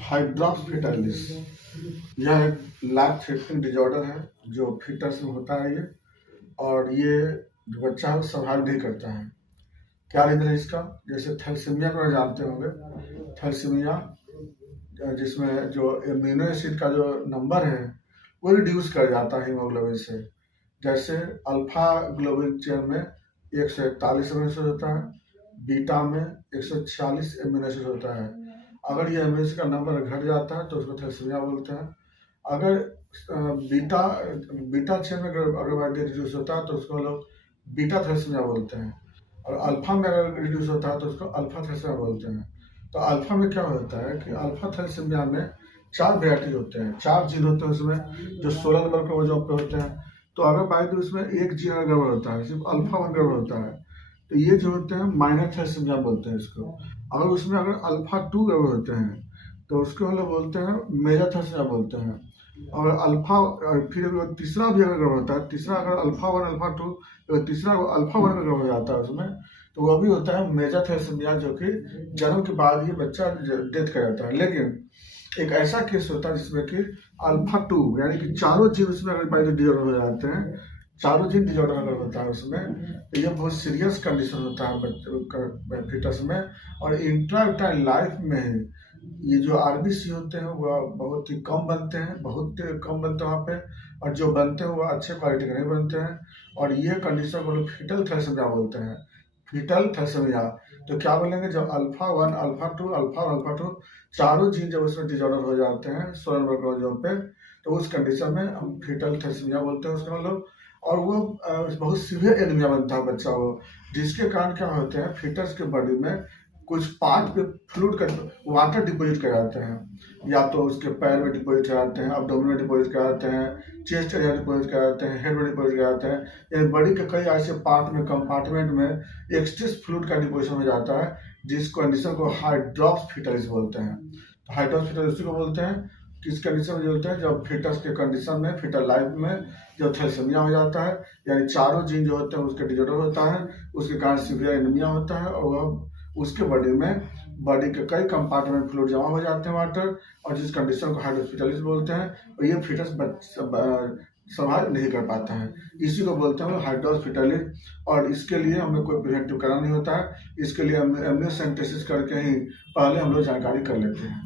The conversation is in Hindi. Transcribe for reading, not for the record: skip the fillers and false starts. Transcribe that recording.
हाइड्रोक्सिफिटालिस यह एक लाइफ थ्रेटनिंग डिजॉर्डर है जो फीटस में होता है ये, और ये जो बच्चा है वो सर्वाइव नहीं करता है। क्या रीजन है इसका? जैसे थैलेसीमिया को जानते होंगे, थैलेसीमिया जिसमें जो एमिनो एसिड का जो नंबर है वो रिड्यूस कर जाता है हीमोग्लोबिन से। जैसे अल्फा ग्लोबिन चेन में 141 एमिनो एसिड होता है, बीटा में 146 एमिनो एसिड होता है। अगर ये एमिनो एसिड का नंबर घट जाता है तो उसको थैलेसीमिया बोलते हैं। अगर बीटा चेन में अगर रिड्यूस होता है तो उसको लोग बीटा थैलेसीमिया बोलते हैं, और अल्फा में अगर रिड्यूस होता है तो उसको अल्फा थैलेसीमिया बोलते हैं। तो अल्फा में क्या होता है कि अल्फा थैलेसीमिया में 4 वेराइटी होते हैं, 4 जीन होते हैं उसमें जो 16 नंबर क्रोमोसोम पे होते हैं। तो अगर बाय तो उसमें एक जीन अगर गड़बड़ होता है, सिर्फ अल्फा 1 गड़बड़ होता है, तो ये जो होते हैं माइनर थैलेसीमिया बोलते हैं इसको। अगर उसमें अगर अल्फा 2 गड़बड़ होते हैं तो उसको हम लोग बोलते हैं मेजर थैलेसीमिया बोलते हैं। और अल्फा फिर तीसरा भी अगर गड़बड़ होता है, तीसरा अगर अल्फा 1 अल्फा 2 तीसरा अल्फा 1 का गड़बड़ जाता है उसमें, तो वह भी होता है मेजर थैलेसीमिया, जो कि जन्म के बाद ही बच्चा डेथ कर जाता है। लेकिन एक ऐसा केस होता है जिसमें कि अल्फा 2 यानी कि चारों जीन उसमें अगर बाय डिजॉर्डर हो जाते हैं, चारों जीन डिजॉर्डर अगर होता है उसमें, तो ये बहुत सीरियस कंडीशन होता है फीटस में। और इंट्रा लाइफ में ये जो आरबीसी होते हैं वह बहुत ही कम बनते हैं, बहुत कम बनते हैं वहाँ पे, और जो बनते हैं वह अच्छे क्वालिटी के नहीं बनते हैं। और ये कंडीशन को लोग फीटल थैलेसीमिया बोलते हैं, फीटल थैलेसीमिया। तो क्या बोलेंगे, जब अल्फा 1 अल्फा 2 अल्फा 2 चारों जीन जब उसमें डिजॉर्डर हो जाते हैं 16 नंबर क्रोमोसोम पे, तो उस कंडीशन में हम फीटल थैलेसीमिया बोलते हैं उसको हम लोग। और वो बहुत सीवियर एनीमिया बनता है बच्चा वो, जिसके कारण क्या होते हैं फीटस के बॉडी में कुछ पार्ट पे फ्लूइड का वाटर डिपोजिट कर जाते हैं, या तो उसके पैर में डिपोजिट कराते हैं, अब्डोमेन में डिपोजिट कराते हैं, चेस्ट एरिया डिपोजिट कराते हैं, हेड में डिपोजिट कराते हैं। यानी बॉडी के कई ऐसे पार्ट में कंपार्टमेंट में एक्सेस फ्लूइड का डिपोजिशन हो जाता है, जिस कंडीशन को हाइड्रोक्सिफिटालिस बोलते हैं। तो हाइड्रोक्सिफिटालिस को बोलते हैं किस कंडीशन में बोलते हैं, जब फीटस के कंडीशन में फीटल लाइफ में जब थैलेसीमिया हो जाता है, यानी चारों जीन जो होते हैं उसके डिजॉर्डर होता है, उसके कारण सीवियर एनीमिया होता है, और उसके बॉडी के कई कंपार्टमेंट फ्लूइड जमा हो जाते हैं वाटर, और जिस कंडीशन को हाइड्रोक्सिफिटालिस बोलते हैं, और ये फीटस सर्वाइव नहीं कर पाता है। इसी को बोलते हैं हाइड्रोक्सिफिटालिस। और इसके लिए हमें कोई प्रिवेंटिव करना नहीं होता है, इसके लिए हम एमनियोसेंटेसिस करके ही पहले हम लोग जानकारी कर लेते हैं।